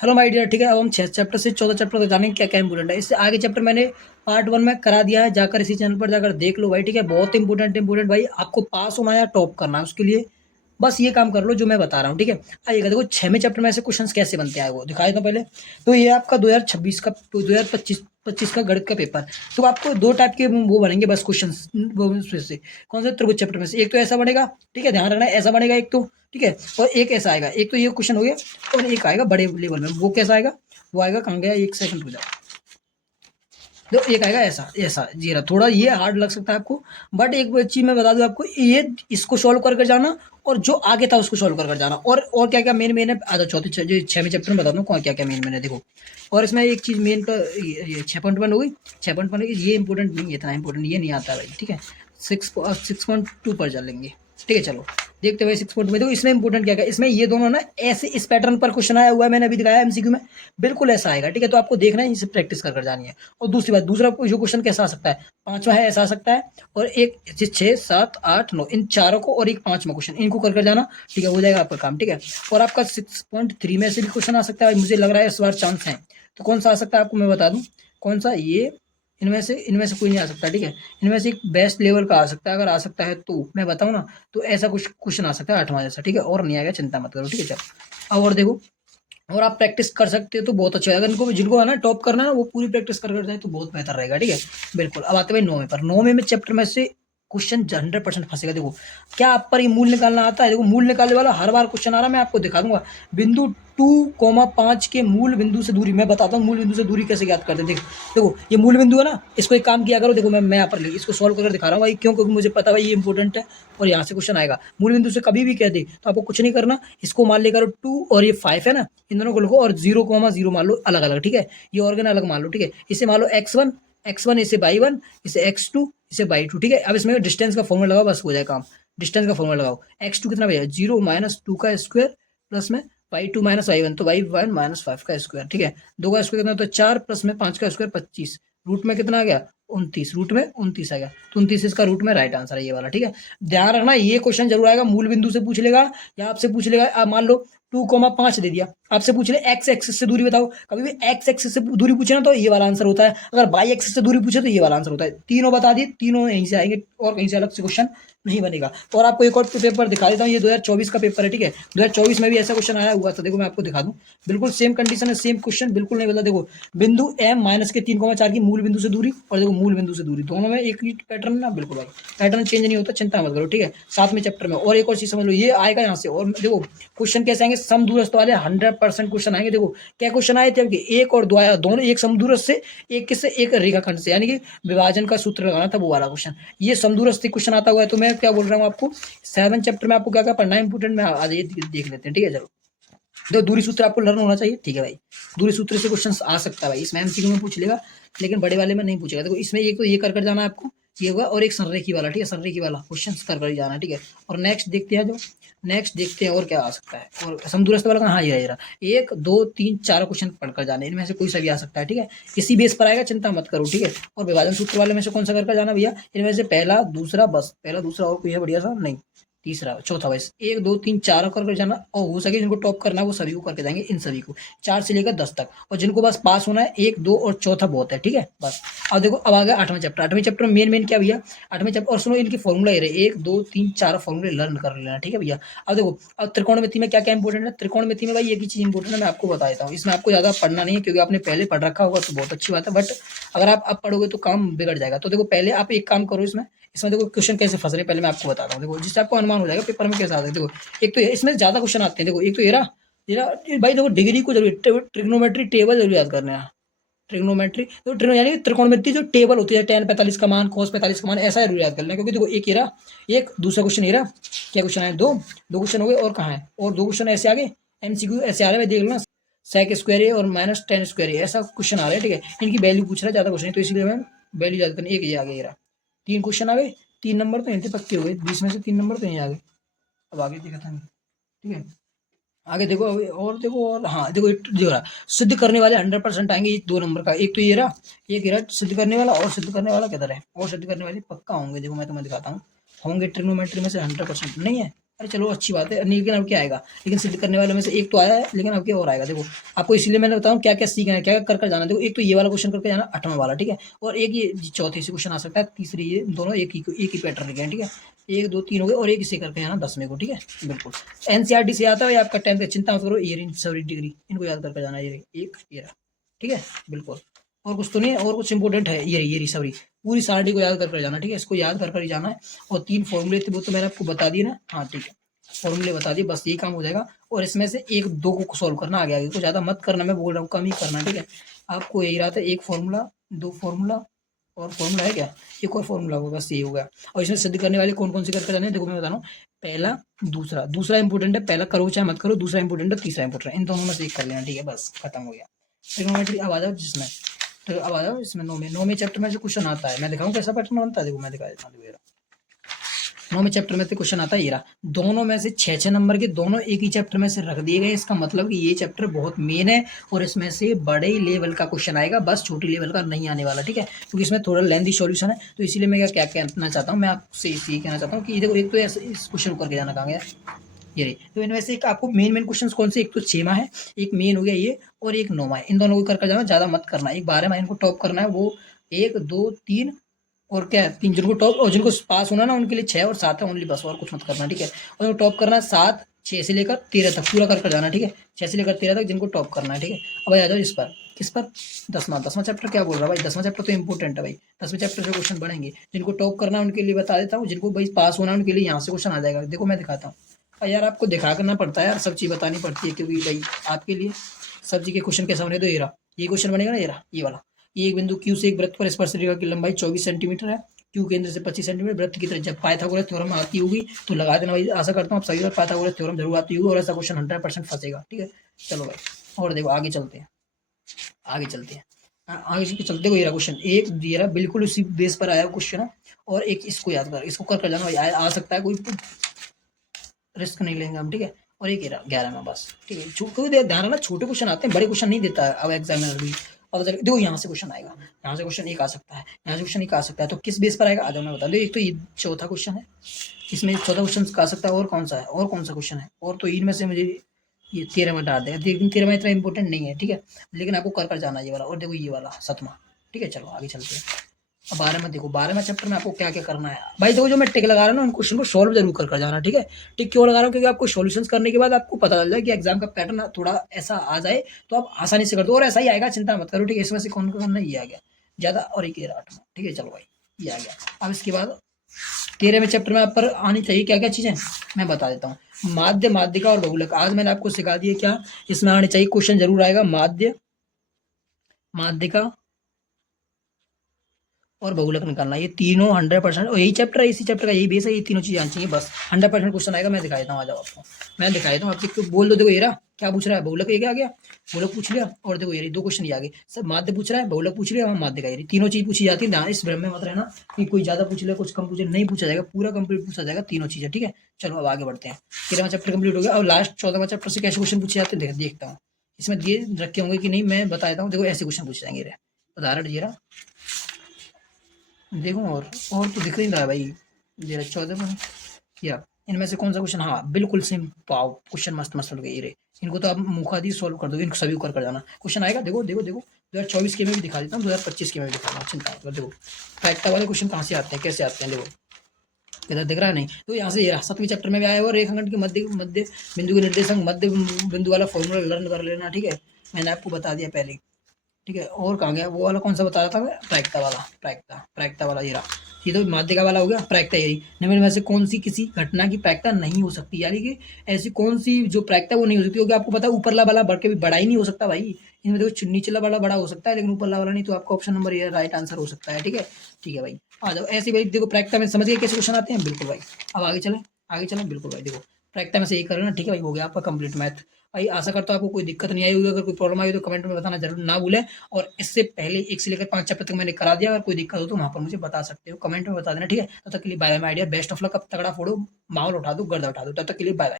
Hello my dear, ठीक है। अब हम 6 चैप्टर से 14 चैप्टर तक जानेंगे क्या क्या इंपॉर्टेंट है। इससे आगे चैप्टर मैंने पार्ट 1 में करा दिया है, जाकर इसी चैनल पर जाकर देख लो भाई, ठीक है। बहुत इंपॉर्टेंट भाई, आपको पास होना है या टॉप करना है, उसके लिए बस ये काम कर लो जो मैं बता रहा हूँ, ठीक है। आइएगा, देखो 6वें चैप्टर में ऐसे क्वेश्चंस कैसे बनते हैं वो दिखा देता हूँ पहले। तो ये आपका 2026 का 2025 का गणित का पेपर। तो आपको दो टाइप के वो बनेंगे बस क्वेश्चन, वो उसमें से कौन से त्रिभुज चैप्टर में से। एक तो ऐसा बनेगा, ठीक है, ध्यान रखना, ऐसा बनेगा एक तो, ठीक है। और एक ऐसा आएगा, एक तो ये क्वेश्चन हो गया, और एक आएगा बड़े लेवल में। वो कैसा आएगा, वो आएगा कहाँ गया, एक सेकंड रुक जाओ। तो एक आएगा ऐसा ऐसा, जी रहा, थोड़ा ये हार्ड लग सकता है आपको, बट एक चीज मैं बता दूं आपको, ये इसको सॉल्व कर जाना, और जो आगे था उसको सॉल्व कर जाना। और क्या क्या मेन मेन है, आधा चौथी जो 6वें चैप्टर में बता दूं कौन क्या क्या मेन मेन है, देखो। और इसमें एक चीज मेन का, ये 6.1 हो गई। 6.1 ये इंपॉर्टेंट नहीं है, इतना इंपॉर्टेंट ये नहीं आता भाई, ठीक है। 6.2 पर चलेंगे, ठीक है। चलो देखते हुए 6 में देखो, इसमें इंपॉर्टेंट क्या क्या, इसमें ये दोनों ना ऐसे इस पैटर्न पर क्वेश्चन आया हुआ है, मैंने अभी दिखाया एमसीक्यू में, बिल्कुल ऐसा आएगा, ठीक है। तो आपको देखना है, इसे प्रैक्टिस कर जानी है। और दूसरी बात, दूसरा जो क्वेश्चन कैसा आ सकता है, पांचवा है ऐसा आ सकता है, और एक 6, 7, 8, 9, इन चारों को, और एक पांचवा क्वेश्चन, इनको कर जाना, ठीक है, हो जाएगा आपका काम, ठीक है। और आपका 6.3 में से भी क्वेश्चन आ सकता है, मुझे लग रहा है इस बार चांस है। तो कौन सा आ सकता है आपको मैं बता दूं, कौन सा, ये इनमें से कोई नहीं आ सकता, ठीक है। इनमें से एक बेस्ट लेवल का आ सकता है, अगर आ सकता है तो मैं बताऊं ना, तो ऐसा कुछ क्वेश्चन आ सकता है 8वां जैसा, ठीक है। और नहीं आएगा, चिंता मत करो, ठीक है। चलो अब और देखो, और आप प्रैक्टिस कर सकते हो तो बहुत अच्छा है। अगर इनको जिनको है ना टॉप करना है ना, वो पूरी प्रैक्टिस कर जाए तो बहुत बेहतर रहेगा, ठीक है। बिल्कुल। अब आते हैं भाई 9वें पर। 9वें में चैप्टर में से क्वेश्चन 100% फंसेगा। देखो, क्या आप पर ये मूल निकालना आता है, देखो मूल निकालने वाला हर बार क्वेश्चन आ रहा है, मैं आपको दिखा दूंगा। बिंदु 2,5 के मूल बिंदु से दूरी, मैं बताता हूँ मूल बिंदु से दूरी कैसे ज्ञात करते हैं। देखो देखो, ये मूल बिंदु है ना, इसको एक काम किया करो, देखो मैं यहाँ पर इसको सॉल्व करके दिखा रहा हूँ भाई, क्यों, क्योंकि मुझे पता है भाई ये इंपॉर्टेंट है, और यहाँ से क्वेश्चन आएगा। मूल बिंदु से कभी भी कह दे तो आपको कुछ नहीं करना, इसको मान लेकर 2 और ये 5 है ना, इन दोनों को लिखो, और 0,0 मान लो अलग अलग, ठीक है। ये ऑर्गन अलग मान लो, ठीक है। इसे मान लो x1 इसे y1, इसे x2 इसे y2, ठीक है। अब इसमें डिस्टेंस का फॉर्मूला लगाओ, बस हो जाए काम। डिस्टेंस का फॉर्मूला लगाओ, x2 कितना भैया, 0 - 2 का स्क्वायर, प्लस में y2 - y1, तो y1 - 5 का स्क्वायर, ठीक है। 2 का स्क्वायर कितना, तो 4, प्लस में 5 का स्क्वायर 25, रूट में कितना आ गया, 29, रूट में 29 आ गया, तो 29 इसका रूट में राइट आंसर है ये वाला, ठीक है। ध्यान रखना, ये क्वेश्चन जरूर आएगा, मूल बिंदु से पूछ लेगा, या आपसे पूछ लेगा, आप मान लो 2,5 दे दिया, आपसे पूछ ले एक्स एक्सिस से दूरी बताओ, कभी भी एक्स एक्सिस से दूरी पूछे ना तो ये वाला आंसर होता है, अगर वाई एक्सिस से दूरी पूछे तो ये वाला आंसर होता है। तीनों बता दिए, तीनों यहीं से आएंगे, और कहीं से अलग से क्वेश्चन नहीं बनेगा। तो और आपको एक और पेपर दिखा देता हूँ, ये 2024 का पेपर है, ठीक है। 2024 में भी ऐसा क्वेश्चन आया हुआ था, देखो मैं आपको दिखा दूं, बिल्कुल सेम कंडीशन है, सेम क्वेश्चन, बिल्कुल नहीं बदला। देखो, बिंदु m माइनस के 3,4 की मूल बिंदु से दूरी, और देखो मूल बिंदु से दूरी, दोनों में एक ही पैटर्न ना, बिल्कुल भाई, पैटर्न चेंज नहीं होता, चिंता मत करो, ठीक है। 7वें चैप्टर में और एक और चीज समझ लो, ये आएगा यहाँ से। और देखो क्वेश्चन कैसे आएंगे, समदूरस्थ वाले 100% क्वेश्चन आएंगे। देखो क्या क्वेश्चन आए थे, एक और दो आया, दोनों एक समदूरस्थ से, एक किससे, एक रेखाखंड से, यानी कि विभाजन का सूत्र लगाना था, वो वाला क्वेश्चन। ये समदूरस्थ क्वेश्चन आता हुआ है, तो मैं क्या बोल रहा हूँ आपको, 7 चैप्टर में आपको क्या क्या पढ़ना है इंपोर्टेंट, में आज ये देख लेते हैं, ठीक है। चलो, तो दूरी सूत्र आपको लर्न होना चाहिए, ठीक है भाई। दूरी सूत्र से क्वेश्चन आ सकता है भाई, इसमें एमसीक्यू में पूछ लेगा, लेकिन बड़े वाले में नहीं पूछेगा। देखो इसमें एक तो ये कर जाना है आपको, ये होगा, और एक संरेखी वाला, ठीक है, संरेखी वाला क्वेश्चन कर जाना है, ठीक है। और नेक्स्ट देखते हैं और क्या आ सकता है, और समदूरस्थ वाला, हाँ ये रहा, 1, 2, 3, 4 क्वेश्चन पढ़कर जाने, इनमें से कोई सा भी आ सकता है, ठीक है। इसी बेस पर आएगा, चिंता मत करो, ठीक है। और विभाजन सूत्र वाले में से कौन सा कर जाना भैया, इनमें से पहला दूसरा, बस पहला दूसरा, और कोई है बढ़िया सा नहीं, तीसरा चौथा, बस 1, 2, 3, 4 कर जाना, और हो सके जिनको टॉप करना है वो सभी को करके जाएंगे, इन सभी को 4 से लेकर 10 तक। और जिनको बस पास होना है 1, 2 और चौथा बहुत है, ठीक है बस। अब देखो, अब आ गया 8वां चैप्टर। 8वें चैप्टर में मेन क्या भैया, 8वें चैप्टर, और सुनो इनके फॉर्मूला ये रहे, 1, 2, 3, 4 फॉर्मूले लर्न कर लेना, ठीक है भैया। अब देखो, अब त्रिकोणमिति में क्या क्या इंपॉर्टेंट है, त्रिकोणमिति में भाई एक ही चीज इंपॉर्टेंट है, मैं आपको बता देता हूँ। इसमें आपको ज्यादा पढ़ना नहीं है, क्योंकि आपने पहले पढ़ रखा होगा तो बहुत अच्छी बात है, बट अगर आप अब पढ़ोगे तो काम बिगड़ जाएगा। तो देखो पहले आप एक काम करो, इसमें इसमें देखो क्वेश्चन कैसे फंस रहे हैं, पहले मैं आपको बताता हूँ। देखो जिससे आपको अनुमान हो जाएगा पेपर में कैसे आता है। देखो एक तो इसमें ज्यादा क्वेश्चन आते हैं, देखो एक तो ये भाई देखो, डिग्री को जरूरी, ट्रिग्नोमेट्री टेबल जरूर याद करना है। ट्रिग्नोमेट्री तो यानी कि त्रिकोणमिति जो टेबल होती है, tan 45 का मान, cos 45 का मान, ऐसा जरूर याद करना है। क्योंकि देखो एक दूसरा क्वेश्चन ये रहा, क्या क्वेश्चन है, दो दो क्वेश्चन हो गए, और कहाँ है, और दो क्वेश्चन ऐसे आगे, एमसीक्यू ऐसे आ रहे हैं, देख लेना, sec स्क्वायर ए और माइनस tan स्क्वायर ए, ऐसा क्वेश्चन आ रहा है, ठीक है। इनकी वैल्यू पूछ रहा है, ज्यादा क्वेश्चन है, तो इसलिए मैं वैल्यू याद करनी, एक ये आगे ये रहा, 3 क्वेश्चन आ गए, 3 नंबर तो यहीं से पक्के हो गए, 20 में से 3 नंबर तो यहीं आ गए। अब आगे देखा था, ठीक है। आगे देखो अभी, और देखो, और हाँ देखो, जो रहा सिद्ध करने वाले 100% आएंगे, ये 2 नंबर का, एक तो ये रहा, एक ये रहा सिद्ध करने वाला, और सिद्ध करने वाला किधर है, और सिद्ध करने वाले पक्का होंगे, देखो मैं तुम्हें दिखाता हूँ, होंगे ट्रिग्नोमेट्री में से 100% नहीं है, अरे चलो अच्छी बात है, लेकिन अब क्या आएगा, लेकिन सिद्ध करने वाले में से एक तो आया है, लेकिन अब क्या और आएगा देखो। आपको इसीलिए मैंने बताऊँ क्या क्या सीखना है, क्या क्या कर कर जाना है। देखो एक तो ये वाला क्वेश्चन करके जाना 8वां वाला, ठीक है, और एक ये चौथे से क्वेश्चन आ सकता है, तीसरी ये दोनों एक ही पैटर्न लिखे हैं, ठीक है, 1 2 3 हो गए, और एक इसे करके जाना 10वें को, ठीक है, बिल्कुल। एनसीईआरटी से आता है या आपका 10th, चिंता मत करो, ये सॉरी डिग्री इनको याद करके जाना, ये एक ये रहा, ठीक है, बिल्कुल। और कुछ तो नहीं है, और कुछ इंपॉर्टेंट है, ये रही सॉरी, पूरी सारणी को याद कर जाना, ठीक है, इसको याद कर ही जाना है। और 3 फॉर्मूले थे वो तो मैंने आपको बता दिए ना, हाँ ठीक है, फॉर्मूले बता दिए, बस यही काम हो जाएगा। और इसमें से 1 2 को सोल्व करना, आगे आगे को ज़्यादा मत करना, मैं बोल रहा हूँ कम ही करना, ठीक है। आपको यही रहा था, 1 फॉर्मूला 2 फॉर्मूला, और फॉर्मूला है क्या, एक और फॉर्मूला होगा, बस ये हो गया। और इसमें सिद्ध करने वाले कौन कौन से करके जाने हैं, देखो मैं बता रहा हूँ। पहला दूसरा, दूसरा इंपॉर्टेंट है, पहला करो चाहे मत करो, दूसरा इंपॉर्टेंट है, तीसरा इंपॉर्टेंट है, इन दोनों में से एक कर लेना, ठीक है, बस खत्म हो गया। ट्रिग्नोमेट्री अब आ जाओ जिसमें, तो अब आ जाओ इसमें 9वें चैप्टर में से क्वेश्चन आता है, मैं दिखाऊं कैसा पैटर्न बनता है, देखो मैं दिखा देता हूँ। 9वें चैप्टर में से क्वेश्चन आता है, ये रहा, दोनों में से 6 नंबर के, दोनों एक ही चैप्टर में से रख दिए गए, इसका मतलब कि ये चैप्टर बहुत मेन है, और इसमें से बड़े लेवल का क्वेश्चन आएगा, बस छोटी लेवल का नहीं आने वाला, ठीक है, क्योंकि इसमें थोड़ा लेंथी सॉल्यूशन है, तो इसीलिए मैं क्या कहना चाहता हूँ, मैं आपसे इसी कहना चाहता हूँ कि देखो एक तो इस क्वेश्चन करके जाना कहाँ गया, ये रही, तो इनमें से एक आपको मेन क्वेश्चन कौन से, एक तो 6वां है, एक मेन हो गया ये, और एक 9वां है, इन दोनों को करके जाना, ज़्यादा मत करना, एक 12वां इनको टॉप करना है, वो 1 2 3 और क्या है 3, जिनको टॉप और जिनको पास होना ना उनके लिए 6 और 7 है ओनली, बस और कुछ मत करना, ठीक है। और जिनको टॉप करना है 7 6 से लेकर 13 तक पूरा कर जाना, ठीक है, 6 से लेकर 13 तक जिनको टॉप करना है, ठीक है। अब आ जाओ इस पर, किस पर, 10वां चैप्टर क्या बोल रहा है भाई, 10वां चैप्टर तो इंपॉर्टेंट है भाई, 10वें चैप्टर से क्वेश्चन बढ़ेंगे, जिनको टॉप करना है उनके लिए बता देता हूँ, जिनको भाई पास होना है उनके लिए यहाँ से क्वेश्चन आ जाएगा, देखो मैं दिखाता हूँ। और यार आपको दिखा करना पड़ता है यार, सब चीज़ बतानी पड़ती है, क्योंकि भाई आपके लिए सब चीज़ के क्वेश्चन कैसा बने, तो ये रहा, ये क्वेश्चन बनेगा ना, ये रहा ये वाला, ये एक बिंदु Q से एक वृत्त पर स्पर्श रेखा की लंबाई 24 सेंटीमीटर है, क्यू केंद्र से 25 सेंटीमीटर, वृत्त की तरफ, जब पाइथागोरस थ्योरम आती होगी तो लगा देना भाई, आशा करता हूँ आप सभी बार पाइथागोरस थ्योरम जरूर आती होगी, और ऐसा क्वेश्चन 100% फंसेगा, ठीक है। चलो भाई, और देखो आगे चलते हैं, आगे चलते हैं, आगे चलते हुए क्वेश्चन एक दिया रहा, बिल्कुल उसी बेस पर आया क्वेश्चन है, और एक इसको याद कर, इसको कर जाना भाई, आ सकता है, कोई रिस्क नहीं लेंगे हम, ठीक है। और एक 11 में बस, ठीक है, क्योंकि ध्यान रखना छोटे क्वेश्चन आते हैं, बड़े क्वेश्चन नहीं देता है अब एग्जामिनर भी। और देखो यहाँ से क्वेश्चन आएगा, यहाँ से क्वेश्चन एक आ सकता है, यहाँ से क्वेश्चन एक आ सकता है, तो किस बेस पर आएगा आ जाओ मैं बता दूँ। एक तो ये चौथा क्वेश्चन है, इसमें चौथा क्वेश्चन आ सकता है, और कौन सा है, और कौन सा क्वेश्चन है, और तो इनमें से मुझे ये 13 में डाल देगा, लेकिन 13 में इतना इंपॉर्टेंट नहीं है, ठीक है, लेकिन आपको कर जाना ये वाला, और देखो ये वाला 7वां, ठीक है। चलो आगे चलते हैं। अब 12 में देखो, 12वें चैप्टर में आपको क्या क्या करना है भाई, देखो जो मैं टिक लगा रहा हूँ ना उन क्वेश्चन को सॉल्व जरूर कर जाना, ठीक है। टिक क्यों लगा रहा हूँ, क्योंकि आपको सॉल्यूशंस करने के बाद आपको पता चल जाए कि एग्जाम का पैटर्न थोड़ा ऐसा आ जाए, तो आप आसानी से कर दो, और ऐसा ही आएगा, चिंता मत करो, ठीक है। इसमें से कौन कौन नहीं, ये आ गया ज्यादा, और एक 8वां, ठीक है, चलो भाई ये आ गया। अब इसके बाद 13वें चैप्टर में आप पर आनी चाहिए क्या क्या चीजें, मैं बता देता हूँ। माध्य, माध्यिका और बहुलक, आज मैंने आपको सिखा दिया, क्या इसमें आनी चाहिए, क्वेश्चन जरूर आएगा, माध्य, माध्यिका और बहुलक निकालना, ये तीनों 100%, और यही चैप्टर है, इसी चैप्टर का यही बेस है, ये तीनों चीजें आनी चाहिए, बस 100% क्वेश्चन आएगा, मैं दिखा देता हूँ, आ जाओ आपको मैं दिखा देता हूँ, आप तो बोल दो, देखो ये रहा क्या पूछ रहा है, बहुलक, ये क्या आ गया, बहुलक पूछ लिया, और देखो ये 2 क्वेश्चन ये आ गए, सब माध्य पूछ रहा है, बहुलक पूछ लिया, माध्य का, ये तीनों चीज पूछी जाती है, इस भ्रम में मत रहना कि कोई ज्यादा पूछ ले कुछ कम पूछे, नहीं पूछा जाएगा, पूरा कंप्लीट पूछा जाएगा, तीनों चीजें, ठीक है। चलो अब आगे बढ़ते हैं, 13वां चैप्टर कंप्लीट हो गया, अब लास्ट 14वां चैप्टर से कैसे क्वेश्चन पूछे जाते हैं देखता हूँ, इसमें दिए रखे होंगे कि नहीं, मैं बता देता हूँ, देखो ऐसे क्वेश्चन पूछे जाएंगे, उदाहरण ये रहा, देखो और तो दिख नहीं रहा है भाई, जरा 14 में या इनमें से कौन सा क्वेश्चन, हाँ बिल्कुल सेम, पाओ क्वेश्चन मस्त मस्त लगे ये रे, इनको तो आप मुखादी सॉल्व कर दो, इनको सभी को कर जाना, क्वेश्चन आएगा, देखो देखो देखो 2024 के में भी दिखा देता हूँ, 2025 के में भी दिखा रहा हूँ, चिंता मत करो। देखो फैक्टा वाले क्वेश्चन कहाँ से आते हैं, कैसे आते हैं, देखो इधर दिख रहा है नहीं, तो यहाँ से ये 7वें चैप्टर में भी आया हुआ, रेखाखंड के मध्य मध्य बिंदु के निर्देशक, मध्य बिंदु वाला फॉर्मूला लर्न कर लेना, ठीक है, मैंने आपको बता दिया पहले, ठीक है। और कहाँ गया वो वाला, कौन सा बता रहा था मैं, प्रायिकता वाला, प्रायिकता वाला ये रहा, ये तो माध्यिका वाला हो गया, प्रायिकता यही, निम्न में से कौन सी किसी घटना की प्रायिकता नहीं हो सकती, यानी कि ऐसी कौन सी जो प्रायिकता वो नहीं हो सकती, क्योंकि आपको पता है ऊपरला वाला बढ़ के भी बड़ा ही नहीं हो सकता भाई, इनमें देखो नीचला वाला बड़ा हो सकता है, लेकिन ऊपरला वाला नहीं, तो आपका ऑप्शन नंबर ये राइट आंसर हो सकता है, ठीक है। ठीक है भाई, आ जाओ ऐसे भाई, देखो प्रायिकता में समझ गए कैसे क्वेश्चन आते हैं, बिल्कुल भाई। अब आगे चलें, आगे चलें, बिल्कुल भाई, देखो प्रायिकता में से यही करें ना, ठीक है भाई, हो गया आपका कंप्लीट मैथ भाई। आशा करता हूँ आपको कोई दिक्कत नहीं आई होगी, अगर कोई प्रॉब्लम आई तो कमेंट में बताना जरूर ना भूलें, और इससे पहले 1 से लेकर 5 चैप्टर तक मैंने करा दिया, अगर कोई दिक्कत हो तो वहाँ पर मुझे बता सकते हो, कमेंट में बता देना, ठीक है। तब तक के लिए bye bye my dear, best of luck, अब तगड़ा फोड़ो, माहौल उठा दो, गर्दा उठा दो, तब तक के लिए बाय बाय।